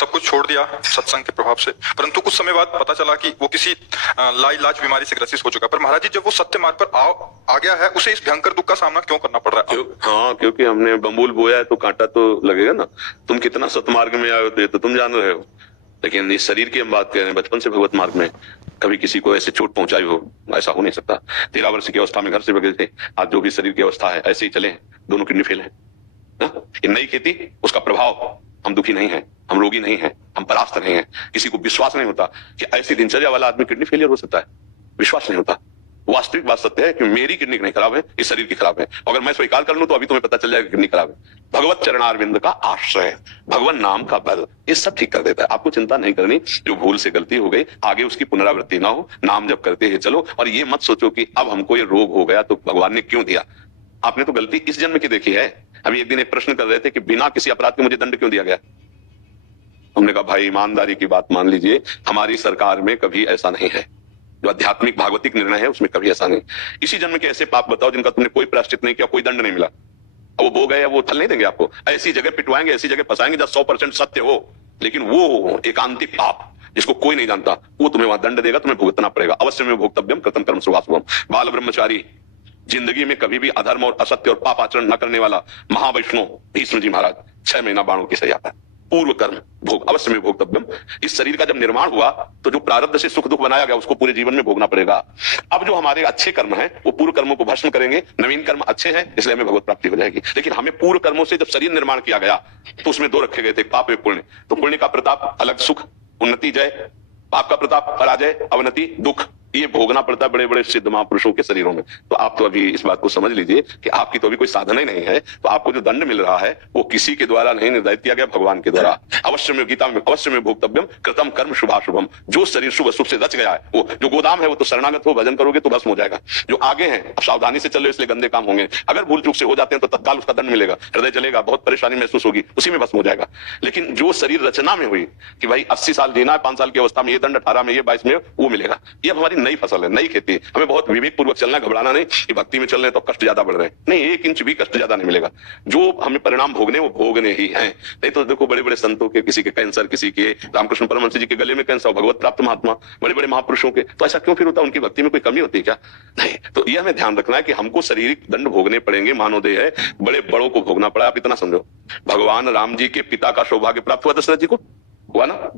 सब कुछ छोड़ दिया सत्संग के प्रभाव से, परंतु कुछ समय बाद पता चला कि वो किसी लाइलाज बीमारी से ग्रसित हो चुका। पर महाराज जी, जब वो सत्य मार्ग पर आ गया है, उसे इस भयंकर दुख का सामना क्यों करना पड़ रहा है? हाँ, क्योंकि हमने बम्बूल बोया है तो कांटा तो लगेगा ना। तुम कितना सतमार्ग में आए हो तो तुम जान रहे हो, लेकिन इस शरीर की हम बात कर रहे हैं। बचपन से भगवत मार्ग में कभी किसी को ऐसे चोट पहुंचाई हो, ऐसा हो नहीं सकता। 13 वर्ष की अवस्था में घर से भगे थे, आज जो भी शरीर की अवस्था है ऐसे ही चले, दोनों किडनी फेल है। ये नई खेती, उसका प्रभाव, हम दुखी नहीं है, हम रोगी नहीं है, हम परास्त नहीं है। किसी को विश्वास नहीं होता कि ऐसी दिनचर्या वाला आदमी किडनी फेलियर हो सकता है, विश्वास नहीं होता। वास्तविक बात सत्य है कि मेरी किडनी नहीं खराब है, इस शरीर की खराब है। अगर मैं स्वीकार कर लूं तो अभी तुम्हें पता चल जाएगा किडनी खराब है। भगवत चरणारविंद का आश्रय, भगवान नाम का बल, ये सब ठीक कर देता है। आपको चिंता नहीं करनी, जो भूल से गलती हो गई आगे उसकी पुनरावृत्ति ना हो। नाम जब करते हैं चलो, और ये मत सोचो कि अब हमको ये रोग हो गया तो भगवान ने क्यों दिया। आपने तो गलती इस जन्म की देखी है। अभी एक दिन एक प्रश्न कर रहे थे कि बिना किसी अपराध के मुझे दंड क्यों दिया गया। हमने कहा भाई ईमानदारी की बात मान लीजिए, हमारी सरकार में कभी ऐसा नहीं है। जो आध्यात्मिक भागवतिक निर्णय है उसमें कभी ऐसा नहीं। इसी जन्म के ऐसे पाप बताओ जिनका तुमने कोई प्रायश्चित नहीं किया, कोई दंड नहीं मिला, अब वो गए, वो फल नहीं देंगे आपको। ऐसी जगह पिटवाएंगे, ऐसी जगह फंसाएंगे जब 100% सत्य हो, लेकिन वो एकांतिक पाप जिसको कोई नहीं जानता, वो तुम्हें वहां दंड देगा, तुम्हें भुगतना पड़ेगा। अवश्य में भोक्तव्यम कृतम कर्म शुभाशुभम। बाल ब्रह्मचारी, जिंदगी में कभी भी अधर्म और असत्य और पाप आचरण न करने वाला महावैष्णव भीष्म जी महाराज 6 महीना बाणों की सजा है। पूर्व कर्म भोग, अवश्य में भोक्तव्यम। इस शरीर का जब निर्माण हुआ तो जो प्रारब्ध से सुख दुख बनाया गया उसको पूरे जीवन में भोगना पड़ेगा। अब जो हमारे अच्छे कर्म हैं वो पूर्व कर्मों को भस्म करेंगे, नवीन कर्म अच्छे हैं इसलिए हमें भगवत प्राप्ति हो जाएगी। लेकिन हमें पूर्व कर्मों से जब शरीर निर्माण किया गया तो उसमें 2 रखे गए थे, पाप एवं पुण्य। तो पुण्य का प्रताप अलग सुख उन्नति जय, पाप का प्रताप पराजय अवनति दुख, ये भोगना पड़ता है बड़े बड़े सिद्ध महापुरुषों के शरीरों में। तो आप तो अभी इस बात को समझ लीजिए कि आपकी तो अभी कोई साधना ही नहीं है, तो आपको जो दंड मिल रहा है वो किसी के द्वारा नहीं निर्धारित किया गया, भगवान के द्वारा। अवश्य में गीता में अवश्य में भोक्तव्यम कृतम कर्म शुभाशुभम। जो शरीर शुभ शुभ से रच गया है, वो जो गोदाम है वो तो शरणागत हो, भजन करोगे तो भस्म हो जाएगा। जो आगे है अब सावधानी से चलो, इसलिए गंदे काम होंगे। अगर भूल चूक से हो जाते हैं तो तत्काल उसका दंड मिलेगा, हृदय जलेगा, बहुत परेशानी महसूस होगी, उसी में भस्म हो जाएगा। लेकिन जो शरीर रचना में हुई कि भाई 80 साल जीना है, 5 साल की अवस्था में ये दंड, 18 में ये, 22 में वो मिलेगा। ये अब हमारी नई फसल है, नई खेती। हमें बहुत विवेक पूर्वक चलना, घबराना नहीं कि भक्ति में चल रहे हैं तो कष्ट ज्यादा बढ़ रहे हैं। नहीं, 1 इंच भी कष्ट ज्यादा नहीं मिलेगा। जो हमें परिणाम भोगने वो भोगने ही हैं। नहीं तो देखो बड़े बड़े संतों के, किसी के कैंसर, किसी के रामकृष्ण परमहंस जी के गले में कैंसर, भगवत प्राप्त महात्मा बड़े बड़े महापुरुषों के, तो ऐसा क्यों फिर होता है? उनकी भक्ति में कोई कमी होती है क्या? नहीं। तो यह हमें ध्यान रखना है कि हमको शारीरिक दंड भोगने पड़ेंगे, मानवदेह है, बड़े बड़ों को भोगना पड़ा। आप इतना समझो, भगवान राम जी के पिता का सौभाग्य प्राप्त हुआ दशरथ जी को, हुआ ना।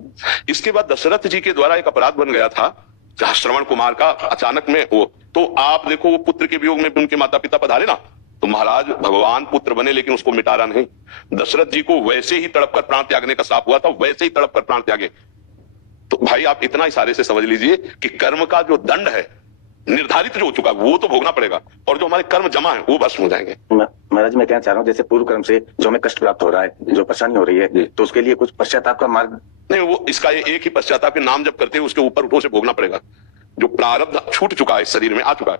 इसके बाद दशरथ जी के द्वारा एक अपराध बन गया था श्रवण कुमार का, अचानक में वो, तो आप देखो वो पुत्र के वियोग में उनके माता पिता पधारे ना, तो महाराज भगवान पुत्र बने लेकिन उसको मिटारा नहीं। दशरथ जी को वैसे ही तड़प कर प्राण त्यागने का श्राप हुआ था, वैसे ही तड़प कर प्राण त्यागे। तो भाई आप इतना इशारे से समझ लीजिए कि कर्म का जो दंड है निर्धारित जो हो चुका वो तो भोगना पड़ेगा, और जो हमारे कर्म जमा है वो भस्म हो जाएंगे। महाराज मैं कहना चाह रहा हूँ, जैसे पूर्व कर्म से जो हमें कष्ट प्राप्त हो रहा है, जो परेशानी हो रही है, तो उसके लिए कुछ पश्चाताप का मार्ग नहीं। वो इसका एक ही पश्चाताप के नाम जब करते हैं उसके ऊपर उठो से भोगना पड़ेगा। जो प्रारब्ध छूट चुका है, इस शरीर में आ चुका है,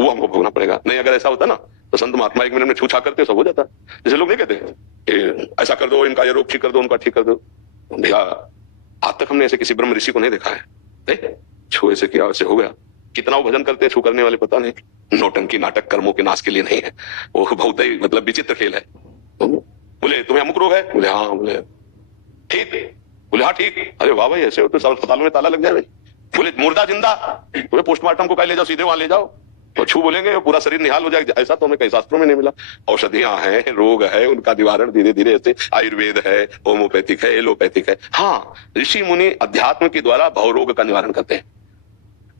वो हमको भोगना पड़ेगा। नहीं अगर ऐसा होता ना तो संत महात्मा 1 मिनट में छूछा करते सब हो जाता। जैसे लोग नहीं कहते ऐसा कर दो, इनका ये रोग ठीक कर दो, उनका ठीक कर दो। भैया आज तक हमने ऐसे किसी ब्रह्म ऋषि को नहीं देखा है। छू ऐसे किया वैसे हो गया। कितना वो भजन करते हैं छू करने वाले पता नहीं। नौटंकी नाटक कर्मों के नाश के लिए नहीं है, वो बहुत ही मतलब विचित्र खेल है। बोले तुम्हें अमुक रोग है? बोले हाँ। बोले ठीक? बोले हाँ ठीक। अरे वाह भाई, ऐसे हो तो सब अस्पतालों में ताला लग जाए भाई। बोले मुर्दा जिंदा? बोले पोस्टमार्टम को कहीं ले जाओ, सीधे वहां ले जाओ। तो छू बोलेंगे पूरा शरीर निहाल हो जाएगा। ऐसा तो हमें कई शास्त्रों में नहीं मिला। औषधियां हैं, रोग है, उनका निवारण धीरे धीरे ऐसे आयुर्वेद है, होम्योपैथिक है, एलोपैथिक है। हाँ, ऋषि मुनि अध्यात्म के द्वारा भव रोग का निवारण करते हैं।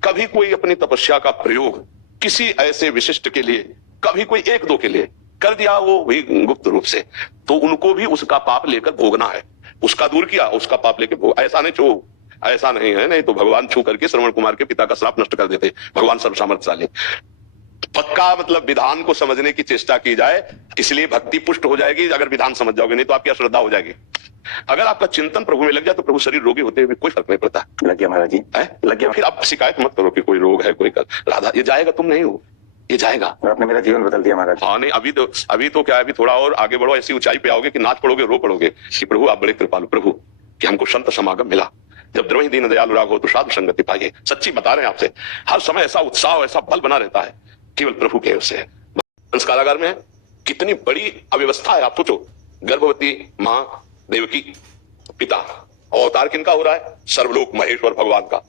कभी कोई अपनी तपस्या का प्रयोग किसी ऐसे विशिष्ट के लिए, कभी कोई 1-2 के लिए कर दिया, वो भी गुप्त रूप से, तो उनको भी उसका पाप लेकर भोगना है। उसका दूर किया, उसका पाप लेकर भोग। ऐसा नहीं छू, ऐसा नहीं है। नहीं तो भगवान छू करके श्रवण कुमार के पिता का श्राप नष्ट कर देते। भगवान सर्व सामर्थ्यशाली। पक्का मतलब विधान को समझने की चेष्टा की जाए, इसलिए भक्ति पुष्ट हो जाएगी अगर विधान समझ जाओगे, नहीं तो आपकी अश्रद्धा हो जाएगी। अगर आपका चिंतन प्रभु में लग जाए तो प्रभु शरीर रोगी होते हुए कोई फर्क नहीं पड़ता। लग गया महाराज जी, लग गया। फिर आप शिकायत मत करो कि कोई रोग है, कोई राधा, ये जाएगा, तुम नहीं हो, ये जाएगा। आपने मेरा जीवन बदल दिया महाराज। हाँ नहीं, अभी तो क्या है, अभी थोड़ा और आगे बढ़ो, ऐसी ऊंचाई पे आओगे कि नाच पड़ोगे, रो पड़ोगे कि प्रभु आप बड़े कृपालु, प्रभु कि हमको संत समागम मिला। जब द्रवही दीन दयालु राग हो तो साधु संगति पाइए। सच्ची बता रहे हैं आपसे, हर समय ऐसा उत्साह, ऐसा बल बना रहता है केवल प्रभु के उससे। संस्कारागार में कितनी बड़ी अव्यवस्था है, आप सोचो। गर्भवती माँ देवकी, पिता और अवतार किनका हो रहा है? सर्वलोक महेश्वर भगवान का।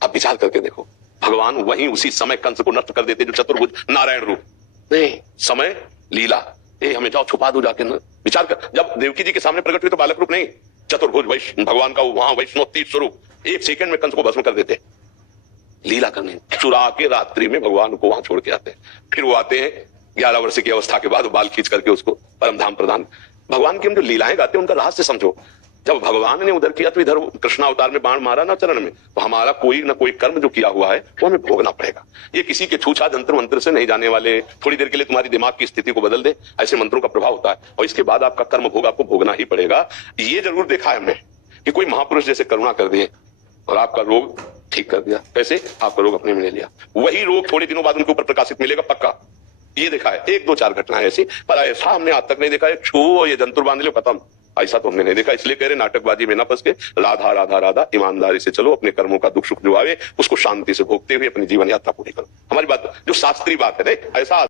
अब विचार करके देखो, भगवान वहीं उसी समय कंस को नष्ट कर देते जो चतुर्भुज नारायण रूप। नहीं, समय लीला, ए हमें जाओ छुपा दो जाके न। विचार कर, जब देवकी जी के सामने प्रकट हुए तो बालक रूप नहीं, चतुर्भुज वैष्णव भगवान का वहां वैष्णव 30 स्वरूप, एक सेकंड में कंस को भस्म कर देते। लीला करने चुरा के रात्रि में भगवान को वहां छोड़ के आते हैं। फिर वो आते हैं 11 वर्ष की अवस्था के बाद बाल खींच करके उसको परम धाम प्रदान। भगवान की हम जो लीलाएं गाते हैं उनका रहस्य समझो। जब भगवान ने उधर किया तो इधर कृष्णावतार में बाण मारा ना चरण में, तो हमारा कोई ना कोई कर्म जो किया हुआ है वो हमें भोगना पड़ेगा। ये किसी के छूछा जंत्र मंत्र से नहीं जाने वाले, थोड़ी देर के लिए तुम्हारी दिमाग की स्थिति को बदल दे, ऐसे मंत्रों का प्रभाव होता है और इसके बाद आपका कर्म भोग आपको भोगना ही पड़ेगा। ये जरूर देखा है हमने कि कोई महापुरुष जैसे करुणा कर दिए और आपका रोग ठीक कर दिया। कैसे? आपका रोग अपने में ले लिया, वही रोग थोड़े दिनों बाद उनके ऊपर प्रकाशित मिलेगा पक्का। ये देखा है, 1 2 4 घटनाएं ऐसी, पर ऐसा हमने आज तक नहीं देखा है छू और ये जंतुर बांध लो खत्म, ऐसा तो हमने नहीं देखा। इसलिए कह रहे नाटकबाजी में ना फंस के राधा राधा राधा ईमानदारी से चलो, अपने कर्मों का दुख सुख जो आवे उसको शांति से भोगते हुए अपनी जीवन यात्रा पूरी करो। हमारी बात जो शास्त्रीय बात है, ऐसा